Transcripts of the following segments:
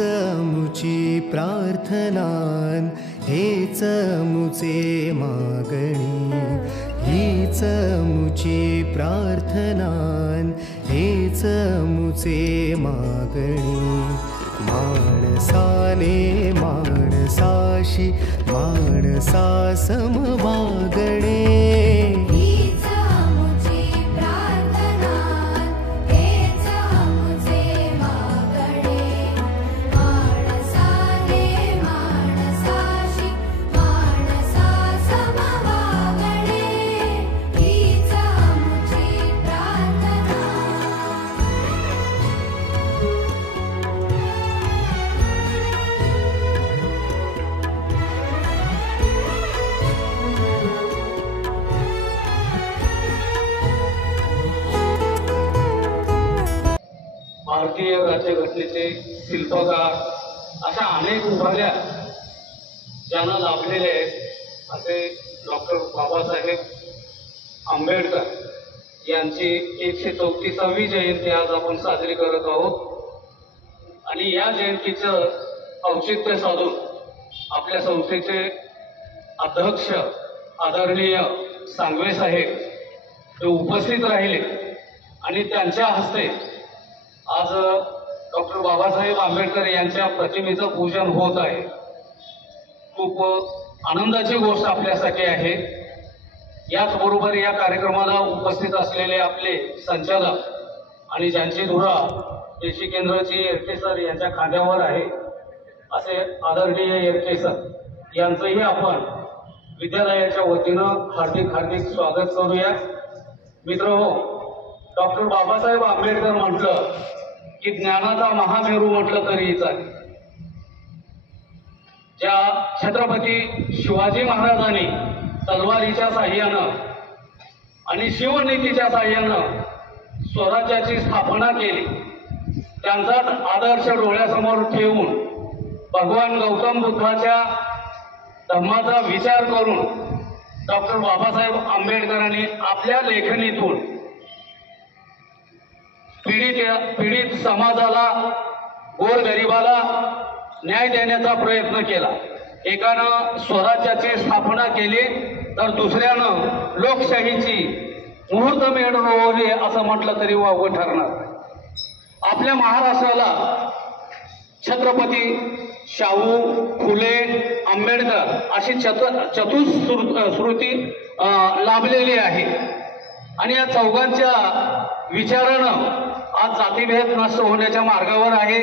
मुची प्रार्थनान हेच मुचे मागणी, हीच मुची प्रार्थनान हेच मुचे मागणी। माणसाने माणसाशी माणसा सम वागणे, भारतीय राज्यघटनेचे शिल्पकार अशा अनेक उभाऱ्या ज्यांना लाभलेले आहेत असे डॉक्टर बाबासाहेब आंबेडकर यांची 134वी जयंती आज आपण साजरी करत आहोत। आणि या जयंतीचं औचित्य साधून आपल्या संस्थेचे अध्यक्ष आदरणीय सांगवे साहेब ते उपस्थित राहिले आणि त्यांच्या हस्ते आज डॉक्टर बाबासाहेब आंबेडकर यांच्या प्रतिमेचं पूजन होत आहे। खूप आनंदाची गोष्ट आपल्यासाठी आहे। याचबरोबर या कार्यक्रमाला उपस्थित असलेले आपले संचालक आणि ज्यांची धुरा देशी केंद्राची येरके सर यांच्या खांद्यावर आहे असे आदरणीय येरके सर यांचंही आपण विद्यालयाच्या वतीनं हार्दिक हार्दिक स्वागत करूया। मित्रहो, डॉक्टर बाबासाहेब आंबेडकर म्हटलं की ज्ञानाचा महामेरू म्हटलं तरी चालेल। ज्या छत्रपती शिवाजी महाराजांनी तलवारीच्या साह्यानं आणि शिवनीतीच्या साह्यानं स्वराज्याची स्थापना केली, त्यांचाच आदर्श डोळ्यासमोर ठेवून भगवान गौतम बुद्धाच्या धम्माचा विचार करून डॉक्टर बाबासाहेब आंबेडकरांनी आपल्या लेखणीतून पीडित समाजाला, गोरगरिबाला न्याय देण्याचा प्रयत्न केला। एकानं स्वराज्याची स्थापना केली तर दुसऱ्यानं लोकशाहीची मुहूर्तमेढ रोवली असं म्हटलं तरी वावगं ठरणार। आपल्या महाराष्ट्राला छत्रपती शाहू, फुले, आंबेडकर अशी चतुःश्रुती लाभलेली आहे आणि या चौघांच्या विचारानं आज जातीभेद नष्ट होण्याच्या मार्गावर आहे।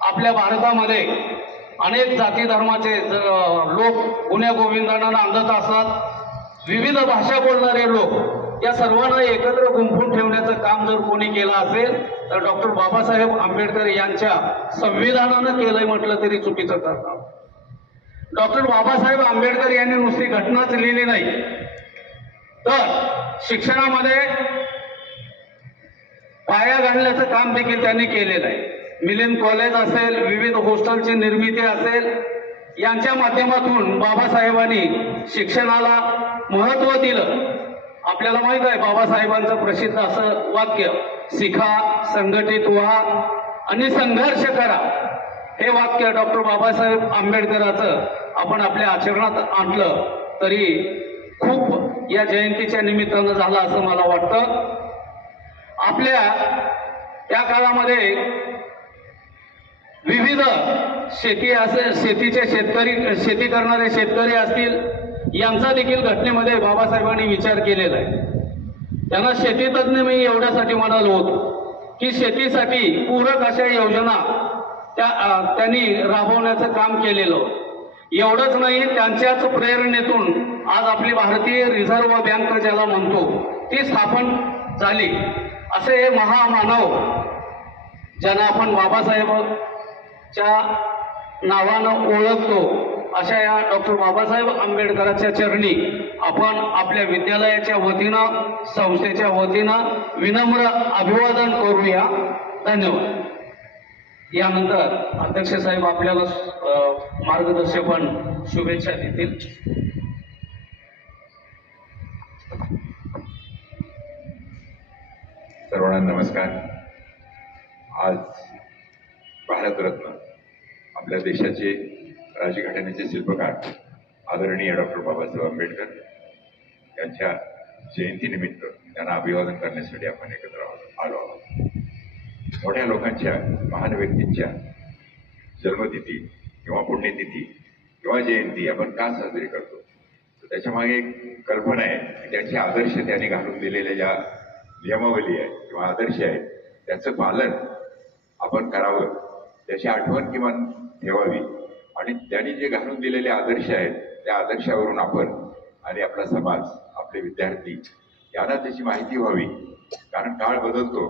आपल्या भारतामध्ये अनेक जाती धर्माचे लोक गुण्यागोविंदांना नांदत असतात। विविध भाषा बोलणारे लोक या सर्वांना एकत्र गुंफून ठेवण्याचं काम जर कोणी केलं असेल तर डॉक्टर बाबासाहेब आंबेडकर यांच्या संविधानानं केलंय म्हटलं तरी चुकीचं ठरणार। डॉक्टर बाबासाहेब आंबेडकर यांनी नुसती घटनाच लिहिली नाही तर शिक्षणामध्ये पाया घालण्याचं काम देखील त्यांनी केलेलं आहे। मिलिंद कॉलेज असेल, विविध हॉस्टेलची निर्मिती असेल, यांच्या माध्यमातून बाबासाहेबांनी शिक्षणाला महत्त्व दिलं। आपल्याला माहित आहे बाबासाहेबांचं प्रसिद्ध असं वाक्य, शिका, संघटित व्हा आणि संघर्ष करा। हे वाक्य डॉक्टर बाबासाहेब आंबेडकरांचं आपण आपल्या आचरणात आणलं तरी खूप या जयंतीच्या निमित्तानं झालं असं मला वाटतं। आपल्या त्या काळामध्ये विविध शेती असेल, शेती करणारे शेतकरी असतील, यांचा देखील घटनेमध्ये बाबासाहेबांनी विचार केलेला आहे। त्यांना शेती तज्ञ मी एवढ्यासाठी म्हणालो होतो की शेतीसाठी पूरक अशा योजना त्यांनी राबवण्याचं काम केलेलं। एवढंच नाही, त्यांच्याच प्रेरणेतून आज आपली भारतीय रिझर्व्ह बँक ज्याला म्हणतो ती स्थापन झाली। असे हे महामानव ज्यांना आपण बाबासाहेबच्या नावानं ओळखतो अशा या डॉक्टर बाबासाहेब आंबेडकरांच्या चरणी आपण आपल्या विद्यालयाच्या वतीनं, संस्थेच्या वतीनं विनम्र अभिवादन करूया। धन्यवाद। यानंतर अध्यक्ष साहेब आपल्याला मार्गदर्शक शुभेच्छा देतील। सर्वांना नमस्कार। आज भारतरत्न आपल्या देशाचे राज्यघटनेचे शिल्पकार आदरणीय डॉक्टर बाबासाहेब आंबेडकर यांच्या जयंतीनिमित्त त्यांना अभिवादन करण्यासाठी आपण एकत्र आलो आहोत. मोठ्या लोकांच्या, महान व्यक्तींच्या जन्मतिथी किंवा पुण्यतिथी किंवा जयंती आपण का साजरी करतो? तर त्याच्या मागे एक कल्पना आहे की त्यांचे आदर्श त्यांनी घालून दिलेल्या ज्या नियमावली आहे किंवा आदर्श आहेत त्याचं पालन आपण करावं, त्याची आठवण किमान ठेवावी आणि त्यांनी जे घालून दिलेले आदर्श आहेत त्या आदर्शावरून आपण आणि आपला समाज, आपले विद्यार्थी यांना त्याची माहिती व्हावी. कारण काळ बदलतो,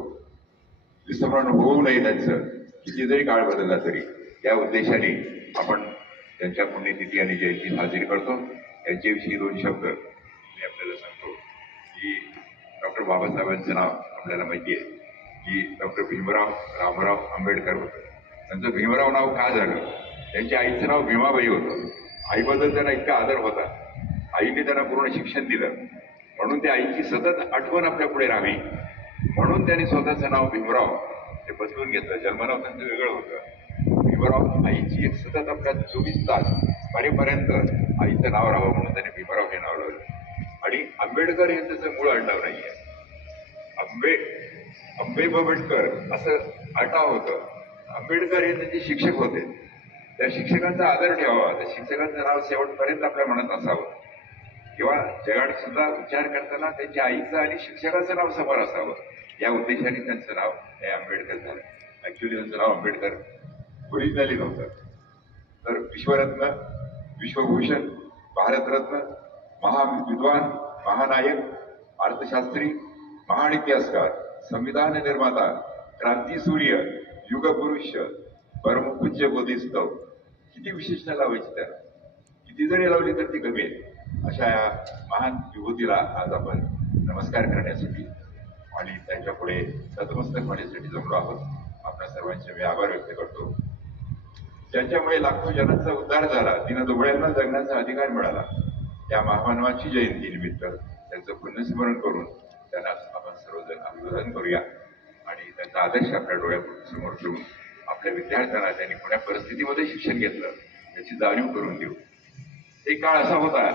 विस्मरण होऊ नये त्यांचं. किती जरी काळ बदलला तरी त्या उद्देशाने आपण त्यांच्या पुण्यतिथी आणि जयंती साजरी करतो. त्यांच्याविषयी दोन शब्द मी आपल्याला सांगतो की डॉक्टर बाबासाहेबांचं नाव आपल्याला माहिती आहे की डॉक्टर भीमराव रामराव आंबेडकर होतं. त्यांचं भीमराव नाव का झालं? त्यांच्या आईचं नाव भीमाबाई होतं. आईबद्दल त्यांना इतका आदर होता, आईने त्यांना पूर्ण शिक्षण दिलं, म्हणून त्या आईची सतत आठवण आपल्या पुढे राहावी म्हणून त्यांनी स्वतःचं नाव भीमराव ते बदलून घेतलं. जन्मनाव त्यांचं वेगळं होतं. भीमराव आईची एक सतत आपल्या 24 तास मरेपर्यंत आईचं नाव राहावं म्हणून त्यांनी भीमराव हे नाव लावलं. आणि आंबेडकर हे त्याचं मूळ आडनाव नाही आहे. आंबेडकर असं आडनाव होतं. आंबेडकर हे त्यांचे शिक्षक होते. त्या शिक्षकांचा आदर ठेवावा, त्या शिक्षकांचं नाव शेवटपर्यंत आपल्या मनात असावं किंवा जगात सुद्धा विचार करताना त्यांच्या आईचं आणि शिक्षकाचं नाव समोर असावं या उद्देशाने त्यांचं नाव हे आंबेडकर झालं. ऍक्च्युली त्यांचं नाव आंबेडकर ओरिजिनली नव्हतं. तर विश्वरत्न, विश्वभूषण, भारतरत्न, महाविद्वान, महानायक, अर्थशास्त्री, महान इतिहासकार, संविधान निर्माता, क्रांतीसूर्य, युगपुरुष, परमपूज्य बोधिसत्व, किती विशेषणं लावायची त्याला, किती जरी लावली तर ती कमी आहे. अशा या महान विभूतीला आज आपण नमस्कार करण्यासाठी आणि त्यांच्या पुढे नतमस्तक होण्यासाठी जमलो आहोत. आपल्या सर्वांचे मी आभार व्यक्त करतो. ज्यांच्यामुळे लाखो जणांचा उद्धार झाला, दीनदुबळ्यांना जगण्याचा अधिकार मिळाला, त्या महामानवाची जयंती निमित्त त्यांचं पुण्यस्मरण करून त्यांना आपण सर्वजण अभिवादन करूया आणि त्यांचा आदर्श आपल्या डोळ्यासमोर ठेवून आपल्या विद्यार्थ्यांना त्यांनी कोण्या परिस्थितीमध्ये शिक्षण घेतलं याची जाणीव करून देऊ. एक काळ असा होता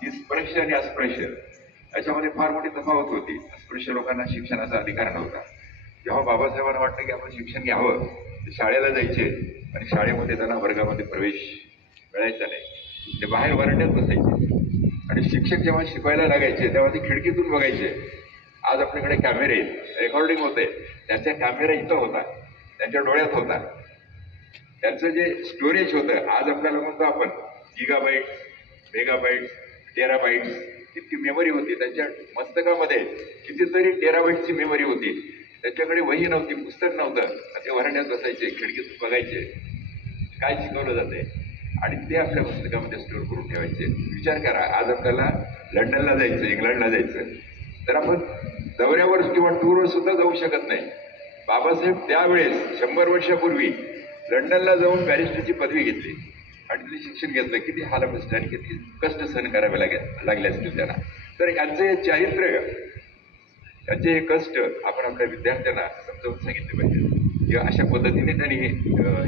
की स्पृश्य आणि अस्पृश्य याच्यामध्ये फार मोठी तफावत होती. अस्पृश्य लोकांना शिक्षणाचा अधिकार नव्हता. जेव्हा बाबासाहेबांना वाटतं की आपण शिक्षण घ्यावं, ते शाळेला जायचे आणि शाळेमध्ये त्यांना वर्गामध्ये प्रवेश मिळायचा नाही. ते बाहेर वरांड्यात बसायचे आणि शिक्षक जेव्हा शिकवायला लागायचे तेव्हा ते खिडकीतून बघायचे. आज आपल्याकडे कॅमेरे, रेकॉर्डिंग होते, त्यांचा कॅमेरा इथं होता, त्यांच्या डोळ्यात होता. त्यांचं जे स्टोरेज होतं, आज आपल्याला म्हणतो आपण गिगाबाईट्स, मेगाबाईट्स, टेराबाईट्स इतकी मेमरी होती. त्यांच्या मस्तकामध्ये कितीतरी टेराबाईट्सची मेमरी होती. त्यांच्याकडे वही नव्हती, पुस्तक नव्हतं, ते वरांड्यात बसायचे, खिडकीतून बघायचे काय शिकवलं जाते आणि ते आपल्या पुस्तकामध्ये स्टोअर करून ठेवायचे. विचार करा, आज आपल्याला लंडनला जायचं, इंग्लंडला जायचं तर आपण दौऱ्यावर किंवा टूरवर सुद्धा जाऊ शकत नाही. बाबासाहेब त्यावेळेस 100 वर्षापूर्वी लंडनला जाऊन बॅरिस्टरची पदवी घेतली आणि तिथे शिक्षण घेतलं. किती हालापस्त आणि किती कष्ट सहन करावे लागले असतील त्यांना. तर यांचं हे चारित्र्य, यांचे हे कष्ट आपण आपल्या विद्यार्थ्यांना समजावून सांगितले पाहिजे किंवा अशा पद्धतीने त्यांनी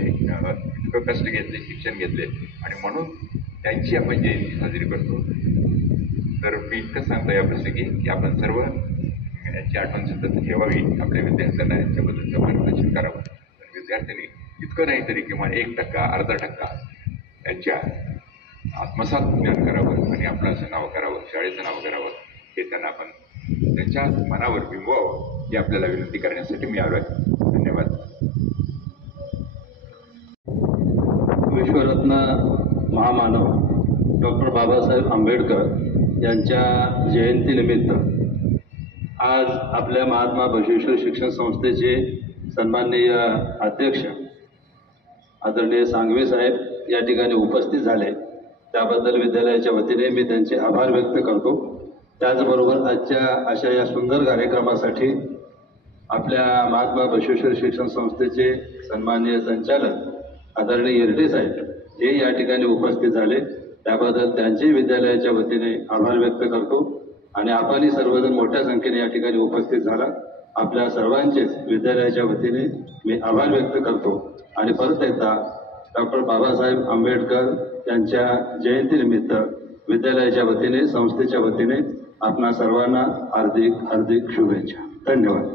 इतकं कष्ट घेतले, शिक्षण घेतले आणि म्हणून त्यांची आपण जयंती साजरी करतो. तर मी इतकं सांगतो या प्रसंगी की आपण सर्व यांची आठवण सतत ठेवावी, आपल्या विद्यार्थ्यांना यांच्याबद्दलचं मार्गदर्शन करावं. तर विद्यार्थ्यांनी इतकं नाही तरी किमान 1%, अर्धा टक्का यांच्या आत्मसात ज्ञान करावं आणि आपलं असं नाव करावं, शाळेचं नाव करावं, हे त्यांना आपण त्यांच्या मनावर बिंबवावं ही आपल्याला विनंती करण्यासाठी मी आलो आहे. धन्यवाद. विश्वरत्न महामानव डॉक्टर बाबासाहेब आंबेडकर यांच्या जयंतीनिमित्त आज आपल्या महात्मा बसवेश्वर शिक्षण संस्थेचे सन्माननीय अध्यक्ष आदरणीय सांगवे साहेब या ठिकाणी उपस्थित झाले. त्याबद्दल विद्यालयाच्या वतीने मी त्यांचे आभार व्यक्त करतो. त्याचबरोबर आजच्या अशा या सुंदर कार्यक्रमासाठी आपल्या महात्मा बसवेश्वर शिक्षण संस्थेचे सन्माननीय संचालक आदरणीय येरडे साहेब हे या ठिकाणी उपस्थित झाले. त्याबद्दल त्यांचे विद्यालयाच्या वतीने आभार व्यक्त करतो आणि आपणही सर्वजण मोठ्या संख्येने या ठिकाणी उपस्थित झाला. आपल्या सर्वांचेच विद्यालयाच्या वतीने मी आभार व्यक्त करतो आणि परत एकदा डॉक्टर बाबासाहेब आंबेडकर यांच्या जयंतीनिमित्त विद्यालयाच्या वतीने संस्थेच्या वतीने आपणा सर्वांना हार्दिक हार्दिक शुभेच्छा. धन्यवाद.